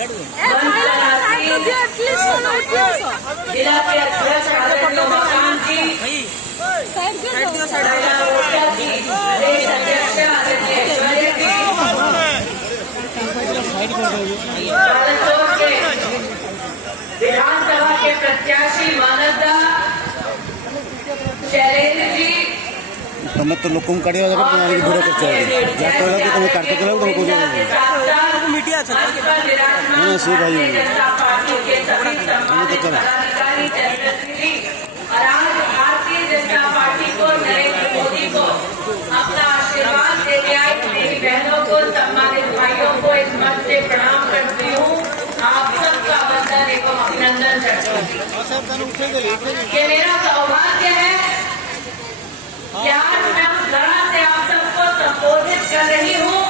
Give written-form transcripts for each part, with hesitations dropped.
जिला के अध्यक्ष आदरणीय मकान जी, प्रदेश अध्यक्ष आदरणीय ऐश्वर्य जी, विधानसभा के प्रत्याशी मानवदा शैलेंद्र जी, तुम तो लोक काढ़ा जगह तुम्हारे दूर कर जहाँ कहला कि तुम कार्य कला तुम कौन मीडिया से भाई हम तो चला और आज भारतीय जनता पार्टी को नरेंद्र मोदी को अपना आशीर्वाद देने आई मेरी बहनों को, सम्मानित भाइयों को इस मंच से प्रणाम करती हूँ। आप सबका वंदन एवं अभिनंदन करती हूँ। ये मेरा सौभाग्य है कि आज मैं उस तरह से आप सबको संबोधित कर रही हूँ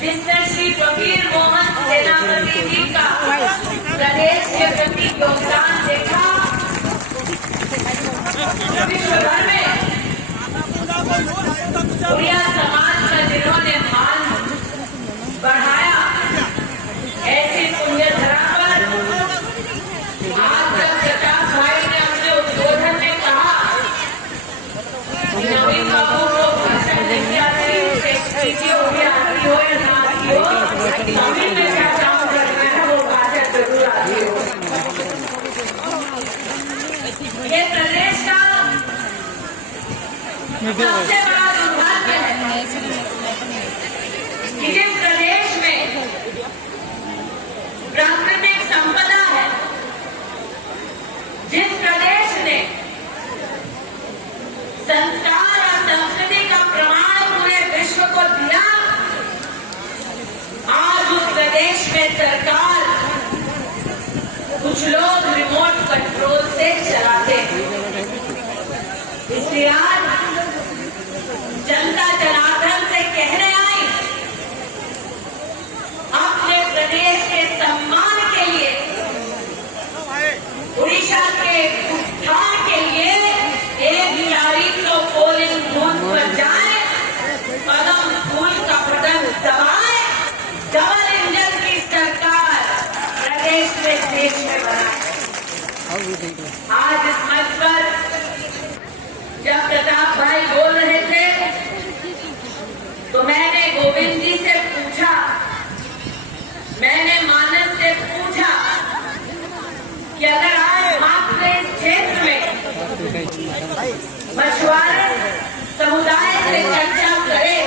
जिसने श्री फकीर मोहन सेनापति जी का प्रदेश के प्रति योगदान देखा। विश्व भर में उड़िया समाज का जिन्होंने मान बढ़ाया, ऐसी पुण्य धरा पर आज जब प्रताप भाई ने अपने उद्बोधन में कहा नवीन बाबू को भाषण नहीं आती, चीजें हो गया आती हो या ना आती हो, नवीन में क्या काम करना है वो भाषण जरूर आती हो। ये प्रदेश का सबसे बड़ा दुर्भाग्य है कि जिस प्रदेश में प्राकृतिक संपदा है, जिस प्रदेश ने संस्कार और संस्कृति का प्रमाण पूरे विश्व को दिया, आज उस प्रदेश में सरकार कुछ लोग रिमोट कंट्रोल से चलाते हैं। इसलिए आज जनता जनार्दन से कहने आई, अपने प्रदेश के सम्मान के लिए, उड़ीसा के उत्थान के लिए 1 तारीख को पोलिंग बूथ पर जाए, कदम फूल का बटन दबाए, डबल इंजन की सरकार प्रदेश में देश में बनाए। आज इस मंच पर जब प्रताप भाई बोल रहे थे तो मैंने गोविंद जी से पूछा, मैंने मानस से पूछा कि अगर आज मात्र इस क्षेत्र में मछुआरे समुदाय से चर्चा करें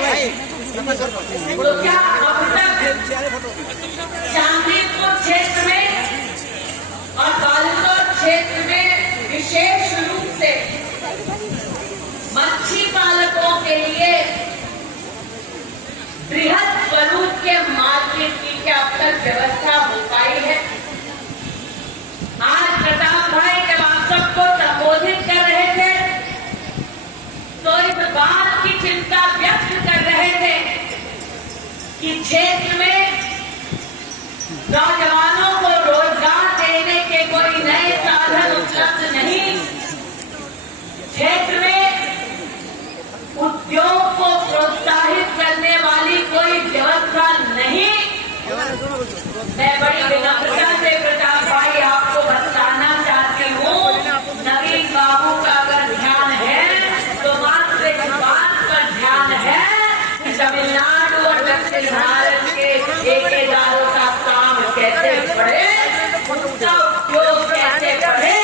तो क्या अब तक चांदीपुर क्षेत्र में और बालसोर क्षेत्र में विशेष रूप से मच्छी पालकों के लिए बृहद स्वरूप के मार्केट की क्या अब तक व्यवस्था हो पाई है? आज प्रताप भाई जब आप सबको संबोधित कर रहे थे तो इस बात की चिंता व्यक्त कर रहे थे कि क्षेत्र में नौजवानों को रोजगार देने के कोई नए साधन उपलब्ध नहीं, क्षेत्र में उद्योग को प्रोत्साहित करने वाली कोई व्यवस्था नहीं। मैं बड़ी विनम्रता से प्रताप भाई आपको बताना चाहती हूँ, नवीन बाबू का अगर ध्यान है तो मात्र इस बात पर ध्यान है कि तमिलनाडु और दक्षिण भारत के ठेकेदारों का काम कैसे बढ़े, उनका उद्योग कैसे बढ़े,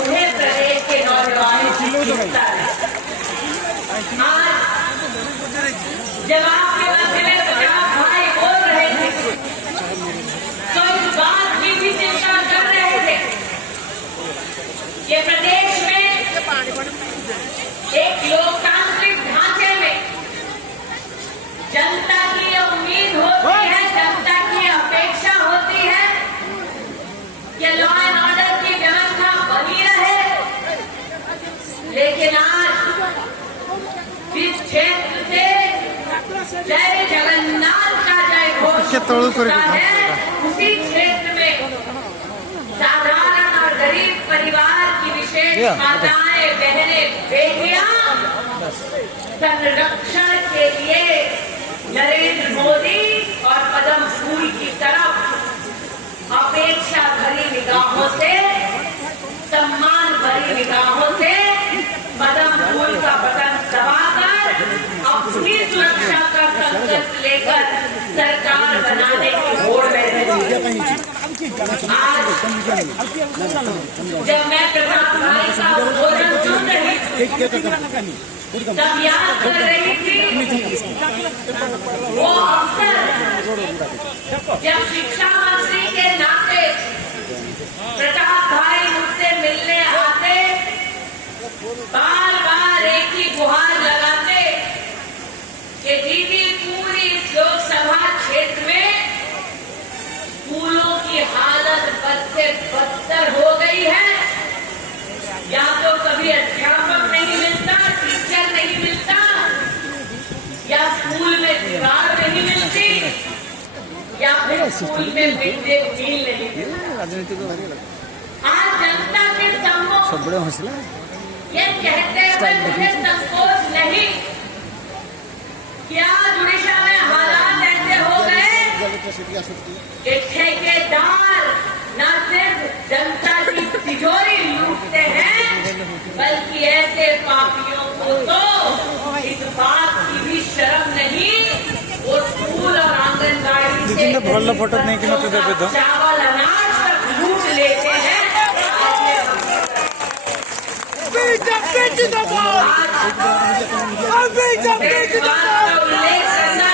उन्हें प्रदेश के नौजवानों की चिंता है। आज जब आपके मध्य में प्रताप भाई बोल रहे थे तो इस बात की भी चिंता कर रहे थे कि प्रदेश में एक लोकतांत्रिक ढांचे में जनता की उम्मीद होती है, जनता की अपेक्षा होती है कि लॉ एंड ऑर्डर की व्यवस्था बनी रहे, लेकिन आज जिस क्षेत्र से जय जगन्नाथ का जय घोष होता है, उसी क्षेत्र में साधारण और गरीब परिवार की विशेष माताएं, बहनें, बेटियां संरक्षण के लिए नरेंद्र मोदी और पद्म फूल की तरह से, सम्मान भरी निगाहों से पदम फूल का बटन दबाकर अपनी सुरक्षा का संकल्प लेकर सरकार बनाने की होड़ में है। आज जब मैं प्रताप भाई का उद्बोधन सुन रही थी तब याद कर रही थी वो अवसर जब शिक्षा मंत्री के नाते प्रताप भाई मुझसे मिलने आते, बार बार एक ही गुहार लगाते कि दीदी पूरी इस लोकसभा क्षेत्र में स्कूलों की हालत बद से बदतर हो गई है। या तो कभी अध्यापक नहीं मिलता, टीचर नहीं मिलता, या स्कूल में दीवार नहीं मिलती, या फिर स्कूल में मिड डे मील नहीं मिलता। आज जनता के सम्मुख ये कहते हुए मुझे संकोच नहीं, क्या उड़ीसा में हालात ऐसे हो गए कि ठेकेदार न सिर्फ जनता की तिजोरी लूटते हैं, बल्कि ऐसे पापियों को तो इस बात की भी शर्म नहीं, वो स्कूल और आंगनबाड़ी से चावल अनाज तक लूट लेते हैं। उल्लेख करना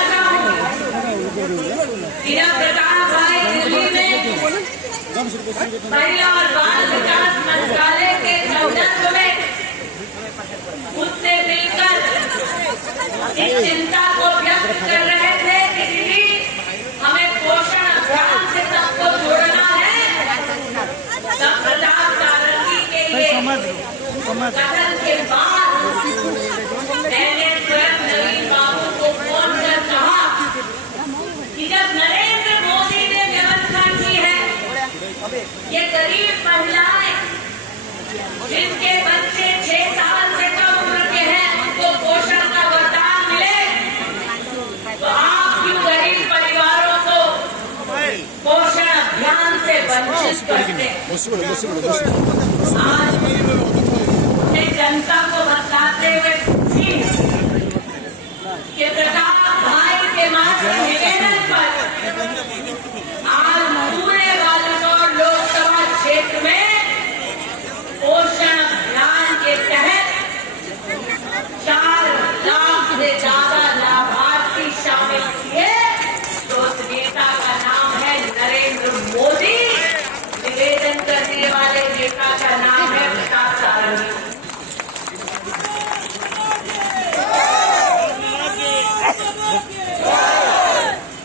प्रताप भाई दिल्ली में महिला और बाल विकास मंत्रालय के संदर्भ में मुझसे मिलकर इस चिंता को व्यक्त कर रहे थे कि दीदी हमें पोषण अभियान से सबको जोड़ना है। तब प्रताप सारंगी के लिए कथन के बाद मैंने स्वयं नवीन बाबू को फोन कर कहा कि जब नरेंद्र मोदी ने व्यवस्था की है, ये गरीब महिलाएं जिनके बच्चे 6 साल से कम उम्र के हैं उनको पोषण का वरदान मिले, तो आप क्यों गरीब परिवारों को पोषण अभियान से वंचित करते हैं? जनता को बताते हुए पूछी कि प्रताप भाई के मात्र निवेदन पर आज पूरे बालाघाट लोकसभा क्षेत्र में पोषण अभियान के तहत 4 लाख से ज्यादा लाभार्थी शामिल किए। तो उस नेता का नाम है नरेंद्र मोदी, निवेदन करने वाले नेता का नाम है प्रताप सारंगी।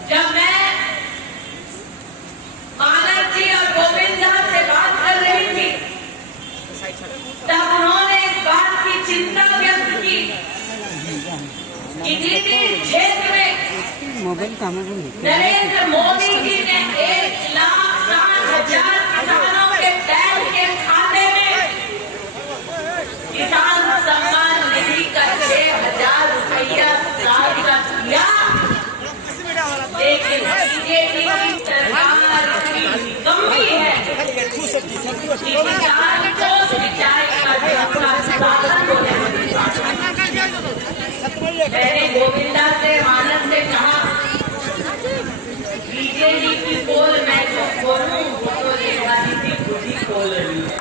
जब मैं मानव जी और गोविंदा से बात कर रही थी तब उन्होंने इस बात की चिंता व्यक्त की कि दीदी क्षेत्र में नरेंद्र मोदी जी ने 1,60,000 किसानों के बैंक के खाते में किसान सम्मान निधि का 6,000 रुपया साल का दिया, लेकिन बीजेपी की सरकार इतनी कमी है कि किसान को सिंचाई का साधन हो जाए। मैंने गोविंदा से मानस से कहा बीजेपी की पोल मैं तो खोलूं, वो तो ये वाली भी खुद ही खोल रही है।